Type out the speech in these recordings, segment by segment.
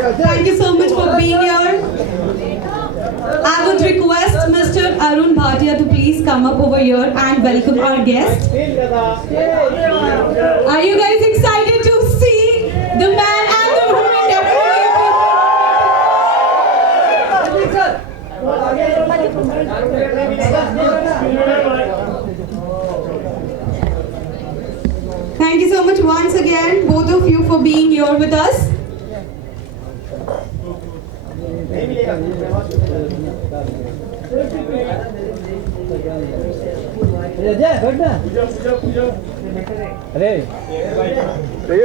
Thank you so much for being here. I would request Mr. Arun Bhatia to please come up over here and welcome our guest. Are you guys excited to see the man and the woman? Thank you so much once again, both of you, for being here with us.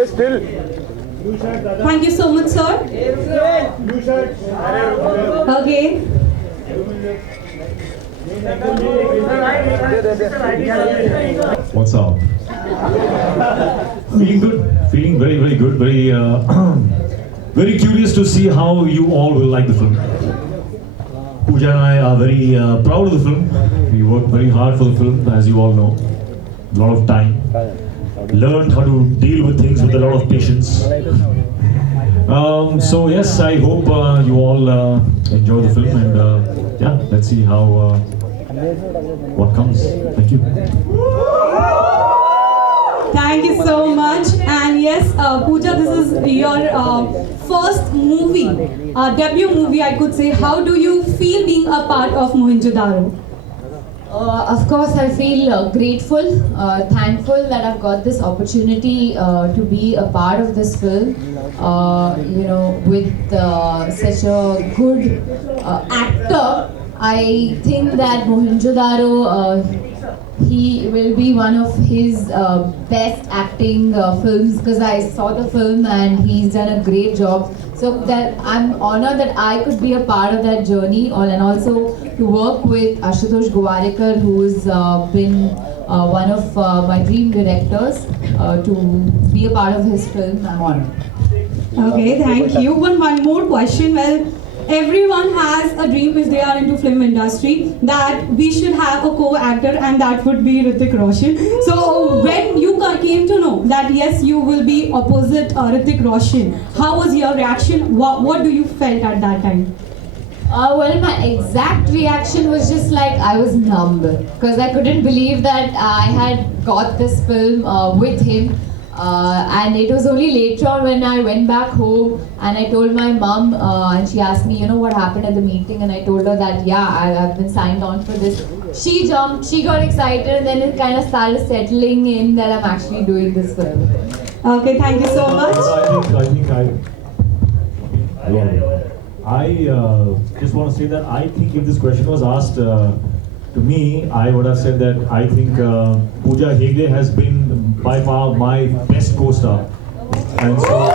Still. Thank you so much, sir. Okay. What's up? Feeling good. Feeling very, very good. Very, very curious to see how you all will like the film. Pooja and I are very proud of the film. We worked very hard for the film, as you all know. A lot of time. Learned how to deal with things with a lot of patience. So yes, I hope you all enjoy the film, and yeah, let's see how what comes. Thank you. Thank you so much. And yes, Pooja, this is your first movie, debut movie, I could say. How do you feel being a part of Mohenjo-daro? Of course, I feel grateful, thankful that I've got this opportunity to be a part of this film. With such a good actor, I think that Mohenjo-daro, he will be one of his best acting films, because I saw the film and he's done a great job. So that I'm honored that I could be a part of that journey, and also to work with Ashutosh Gowarikar, who's been one of my dream directors, to be a part of his film. I'm honored. Okay, thank you. One more question. Well, everyone has a dream if they are into film industry, that we should have a co-actor, and that would be Hrithik Roshan. So when you came to know that yes, you will be opposite Hrithik Roshan, how was your reaction? What do you felt at that time? Well, my exact reaction was just like I was numb, because I couldn't believe that I had got this film with him. And it was only later on when I went back home and I told my mom, and she asked me, what happened at the meeting, and I told her that I've been signed on for this. She jumped, she got excited, and then it kind of started settling in that I'm actually doing this film. Okay, thank you so much. I just want to say that I think if this question was asked to me, I would have said that I think Pooja Hegde has been by far my best co-star, and so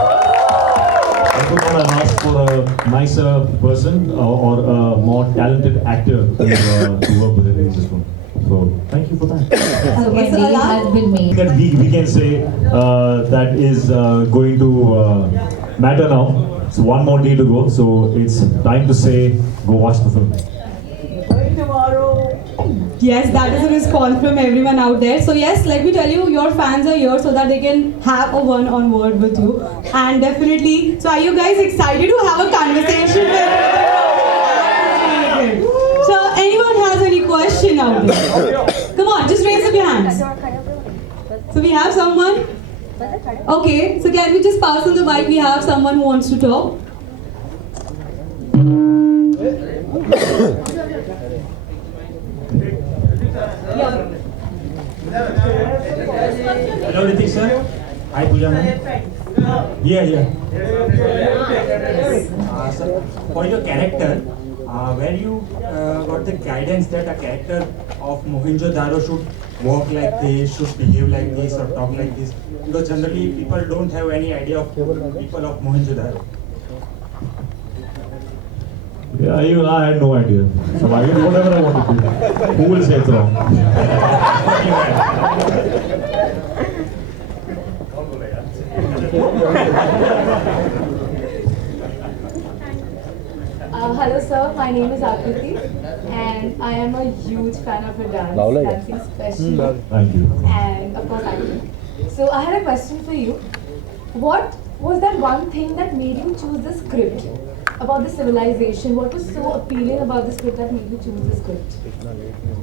I could not have asked for a nicer person or a more talented actor to work with in this one. So thank you for that. So my deal has been made. That we can say that is going to matter now. So one more day to go. So it's time to say, go watch the film. Yes, that is a response from everyone out there. So yes, let me tell you, your fans are here so that they can have a one-on-one with you. And definitely, so are you guys excited to have a conversation with? So anyone has any question out there? Come on, just raise up your hands. So we have someone? Okay, so can we just pass on the mic? We have someone who wants to talk. Hello, Hrithik sir. Hi, Pooja ma'am. Yeah. So for your character, where you got the guidance that a character of Mohenjo-daro should walk like this, should behave like this, or talk like this? Because generally people don't have any idea of people of Mohenjo-daro. Yeah, even I had no idea. So I did whatever I wanted to do. Who will say it's wrong? Hello sir, my name is Akriti and I am a huge fan of your dancing especially. Thank you. And of course acting. So I had a question for you. What was that one thing that made you choose the script about the civilization? What was so appealing about the script that made you choose the script?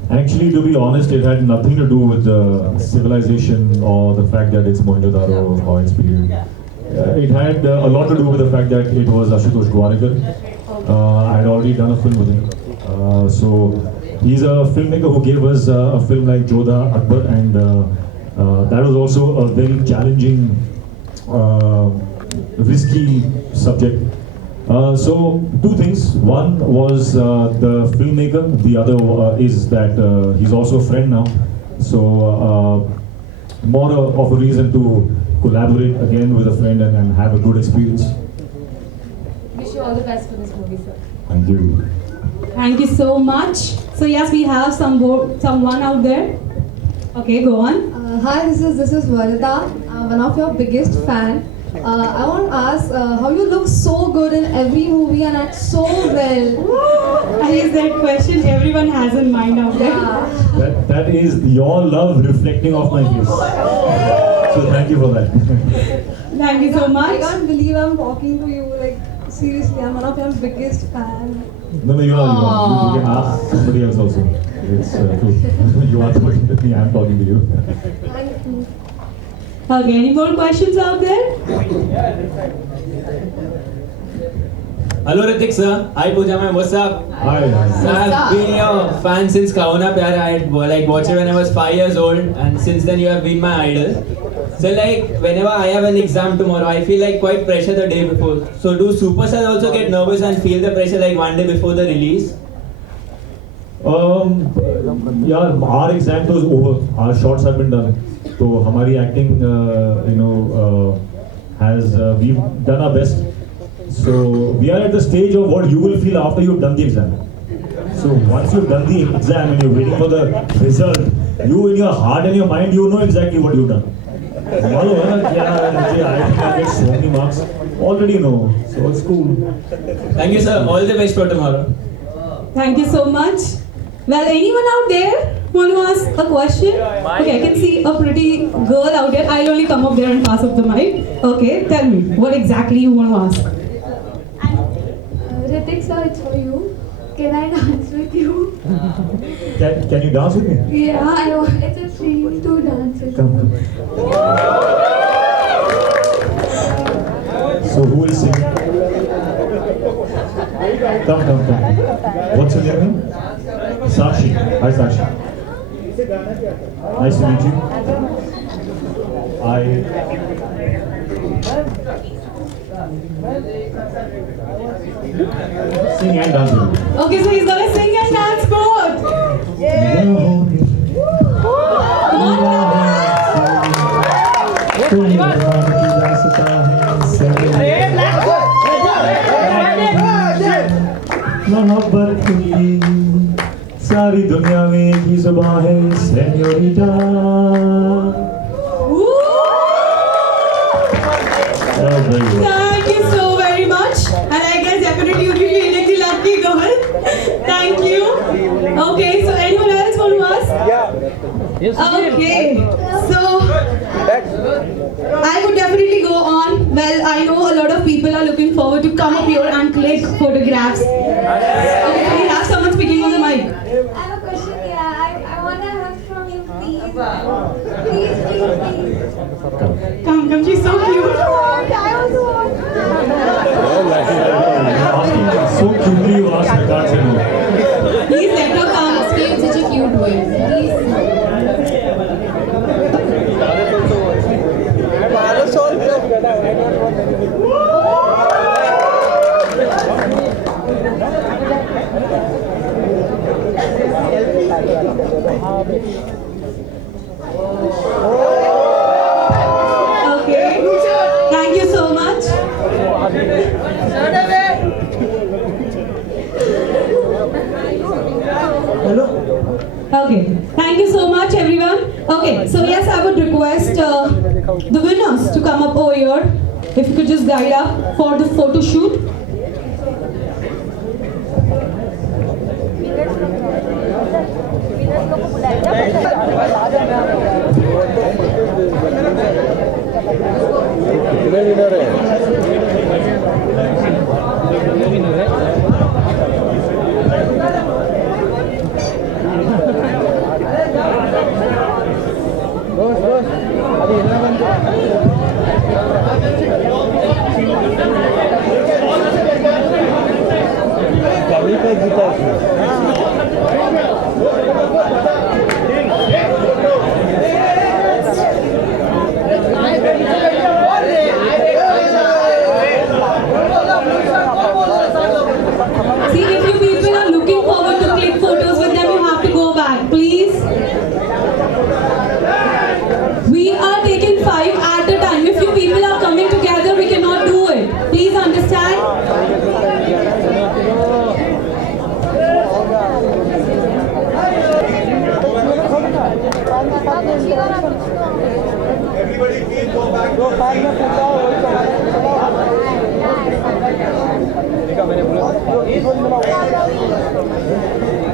Actually, to be honest, it had nothing to do with the civilization or the fact that it's Mohenjo-daro or its period. It had a lot to do with the fact that it was Ashutosh Gowariker. I had already done a film with him. So he's a filmmaker who gave us a film like Jodha Akbar, and that was also a very challenging, risky subject. So two things. One was the filmmaker. The other is that he's also a friend now. So more of a reason to collaborate again with a friend and have a good experience. Wish you all the best for this movie, sir. Thank you. Thank you so much. So yes, we have someone out there. Okay, go on. Hi, this is Varda. I'm one of your biggest fan. I want to ask how you look so good in every movie and act so well. I guess that question everyone has in mind out there. Yeah. That is your love reflecting off my face. So thank you for that. Thank you so I much. can't believe I'm talking to you. Like seriously, I'm one of your biggest fan. No, you are. You can ask somebody else also. It's true. You are talking to me. I'm talking to you. Thank you. Okay, any more questions out there? Hello Ritik sir, hi Pooja ma'am, what's up? Hi. So I've been your fan since Kahuna Pyara. I like watched it when I was 5 years old, and since then you have been my idol. So like whenever I have an exam tomorrow, I feel like quite pressure the day before. So do superstars also get nervous and feel the pressure like one day before the release? Yeah, our exam was over. Our shots have been done. So हमारी acting, has we've done our best. So we are at the stage of what you will feel after you've done the exam. So once you've done the exam and you're waiting for the result, you in your heart and your mind, you know exactly what you've done. मालूम है ना क्या I think I get so many marks. Already know. So it's cool. Thank you sir, all the best for tomorrow. Thank you so much. Well, anyone out there want to ask a question? Okay, I can see a pretty girl out there. I'll only come up there and pass up the mic. Okay, tell me, what exactly you want to ask? Ritik sir, it's for you. Can I dance with you? Can you dance with me? Yeah, I want. It's a free to dance with you. Come. So who will sing? Come. What's your name? Sakshi. Hi Sakshi. Nice to meet you. Sing and dance with me. Okay, so he's gonna sing and dance both. मोहब्बत की सारी दुनिया में एक ही जुबान है senorita. Thank you so very much. And I guess definitely you'll be feeling the lucky girl. Thank you. Okay, so anyone else want to ask? Okay, so I would definitely go on. Well, I know a lot of people are looking forward to come up here and click photographs. Okay, so we have someone speaking on the mic. I have a question. Yeah, I want to have from you, please. Please. Come, she's so cute. I also want. So cutely you asked, I can't say no. Please let her come. Asking in such a cute way. Please. Okay. Thank you so much. Okay. Thank you so much, everyone. Okay. So yes, I would request the winners to come up over here. If you could just guide up for the photo shoot. कितने winner है? Everybody please go back. जो fan में पूछा हो वही देखा मैंने बोला जो एक गोल मिला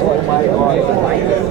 Oh my God.